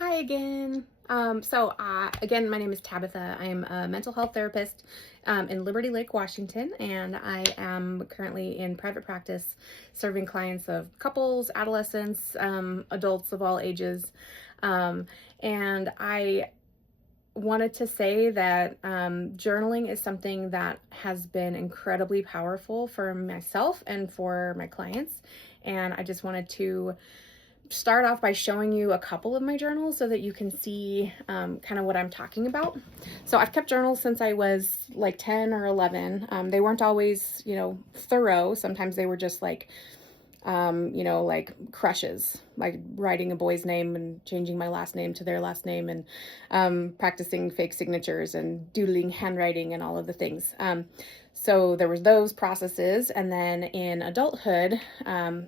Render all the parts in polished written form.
Hi again. Again, my name is Tabitha. I'm a mental health therapist in Liberty Lake, Washington, and I am currently in private practice serving clients of couples, adolescents, adults of all ages. Um, and I wanted to say that journaling is something that has been incredibly powerful for myself and for my clients. And I just wanted to start off by showing you a couple of my journals so that you can see kind of what I'm talking about. So I've kept journals since I was like 10 or 11. They weren't always, thorough. Sometimes they were just like crushes, like writing a boy's name and changing my last name to their last name and practicing fake signatures and doodling handwriting and all of the things. So there was those processes. And then in adulthood,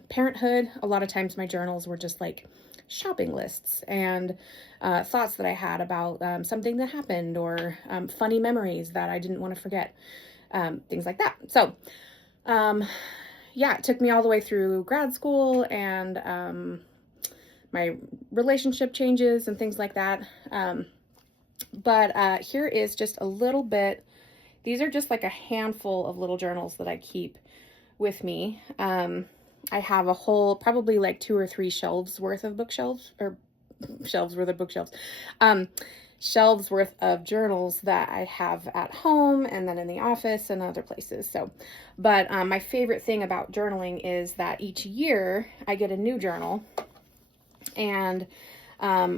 parenthood, a lot of times my journals were just like shopping lists and thoughts that I had about something that happened or funny memories that I didn't want to forget, things like that. So, yeah, it took me all the way through grad school and my relationship changes and things like that. But here is just a little bit. These are just like a handful of little journals that I keep with me. I have a whole, probably like 2 or 3 shelves worth of bookshelves, or shelves worth of bookshelves. Shelves worth of journals that I have at home and then in the office and other places. But my favorite thing about journaling is that each year I get a new journal. And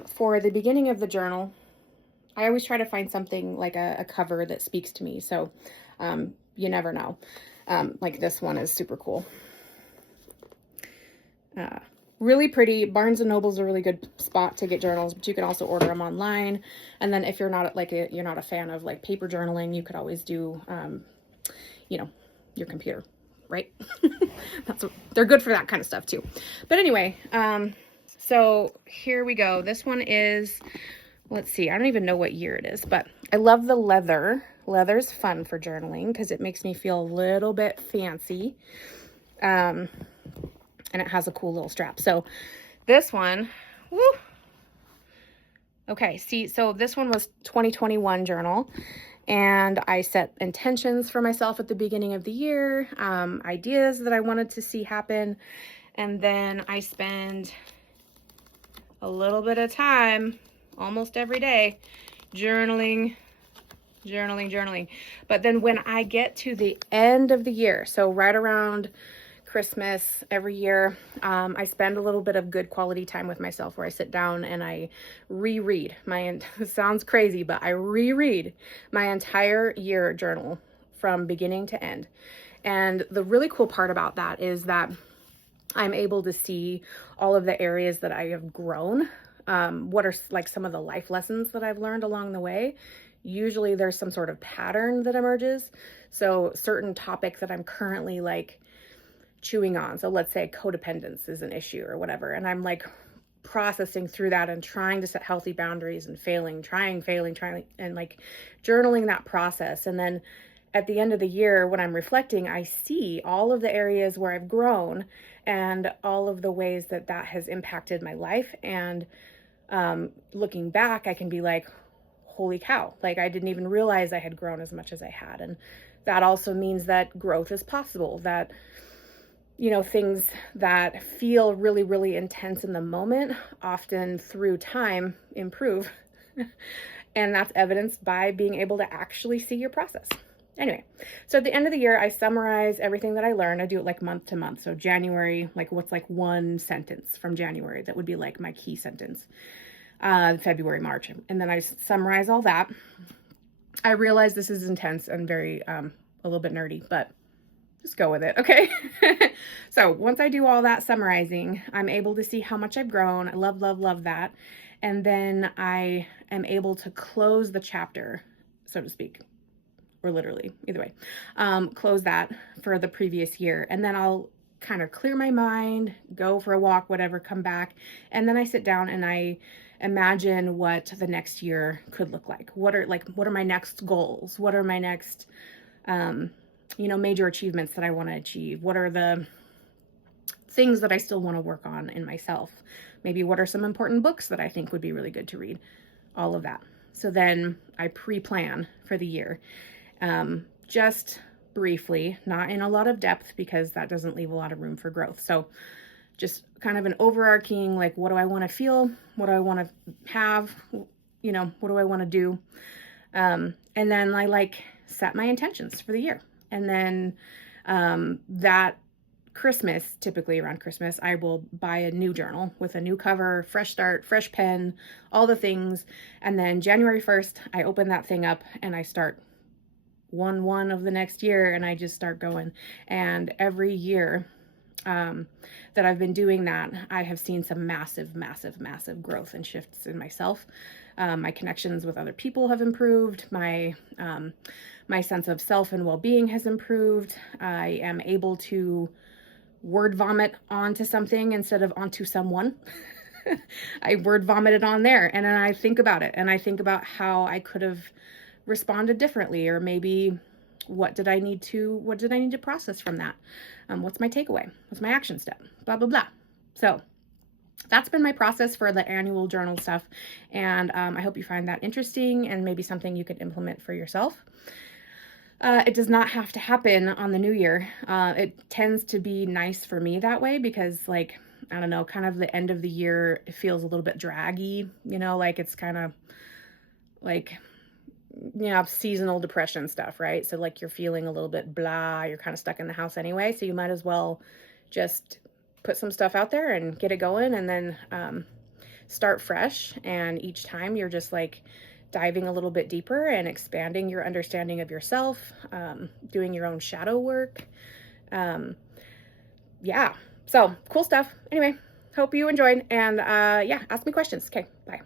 for the beginning of the journal, I always try to find something like a cover that speaks to me. So you never know. Like this one is super cool. Really pretty. Barnes and Noble is a really good spot to get journals, but you can also order them online. And then if you're not you're not a fan of like paper journaling, you could always do, your computer, right? They're good for that kind of stuff too. But anyway, so here we go. This one is, let's see, I don't even know what year it is, but I love the leather. Leather's fun for journaling because it makes me feel a little bit fancy. And it has a cool little strap. So this one, woo. Okay, see, so this one was 2021 journal. And I set intentions for myself at the beginning of the year, ideas that I wanted to see happen. And then I spend a little bit of time almost every day journaling. But then when I get to the end of the year, so right around Christmas every year, I spend a little bit of good quality time with myself where I sit down and I reread it sounds crazy, but I reread my entire year journal from beginning to end. And the really cool part about that is that I'm able to see all of the areas that I have grown. What are like some of the life lessons that I've learned along the way. Usually there's some sort of pattern that emerges. So certain topics that I'm currently like chewing on. So let's say codependence is an issue or whatever. And I'm like processing through that and trying to set healthy boundaries and failing, and like journaling that process. And then at the end of the year, when I'm reflecting, I see all of the areas where I've grown and all of the ways that that has impacted my life. And looking back, I can be like, holy cow, like I didn't even realize I had grown as much as I had. And that also means that growth is possible, that things that feel really, really intense in the moment often through time improve. And that's evidenced by being able to actually see your process. Anyway, so at the end of the year, I summarize everything that I learned. I do it like month to month. So January, like what's like one sentence from January that would be like my key sentence. February, March, and then I summarize all that. I realize this is intense and very a little bit nerdy, but just go with it, okay? So once I do all that summarizing, I'm able to see how much I've grown. I love that. And then I am able to close the chapter, so to speak, or literally, either way, close that for the previous year. And then I'll kind of clear my mind, go for a walk, whatever, come back. And then I sit down and I imagine what the next year could look like. What are my next goals? What are my next, major achievements that I want to achieve? What are the things that I still want to work on in myself? Maybe what are some important books that I think would be really good to read? All of that. So then I pre-plan for the year. Just briefly, not in a lot of depth because that doesn't leave a lot of room for growth. So just kind of an overarching, like, what do I want to feel? What do I want to have? You know, what do I want to do? And then I like set my intentions for the year. And then that Christmas, typically around Christmas, I will buy a new journal with a new cover, fresh start, fresh pen, all the things. And then January 1st, I open that thing up and I start 1/1 of the next year, and I just start going. And every year that I've been doing that, I have seen some massive, massive, massive growth and shifts in myself. My connections with other people have improved. My sense of self and well-being has improved. I am able to word vomit onto something instead of onto someone. I word vomited on there, and then I think about it, and I think about how I could have responded differently, or maybe what did I need to process from that? What's my takeaway? What's my action step? Blah, blah, blah. So that's been my process for the annual journal stuff. And I hope you find that interesting and maybe something you could implement for yourself. It does not have to happen on the new year. It tends to be nice for me that way because, like, I don't know, kind of the end of the year, it feels a little bit draggy, you know, like it's kind of like, you know, seasonal depression stuff, right? So like you're feeling a little bit blah, you're kind of stuck in the house anyway. So you might as well just put some stuff out there and get it going, and then start fresh. And each time you're just like diving a little bit deeper and expanding your understanding of yourself, doing your own shadow work. Yeah, so cool stuff. Anyway, hope you enjoyed, and yeah, ask me questions. Okay, bye.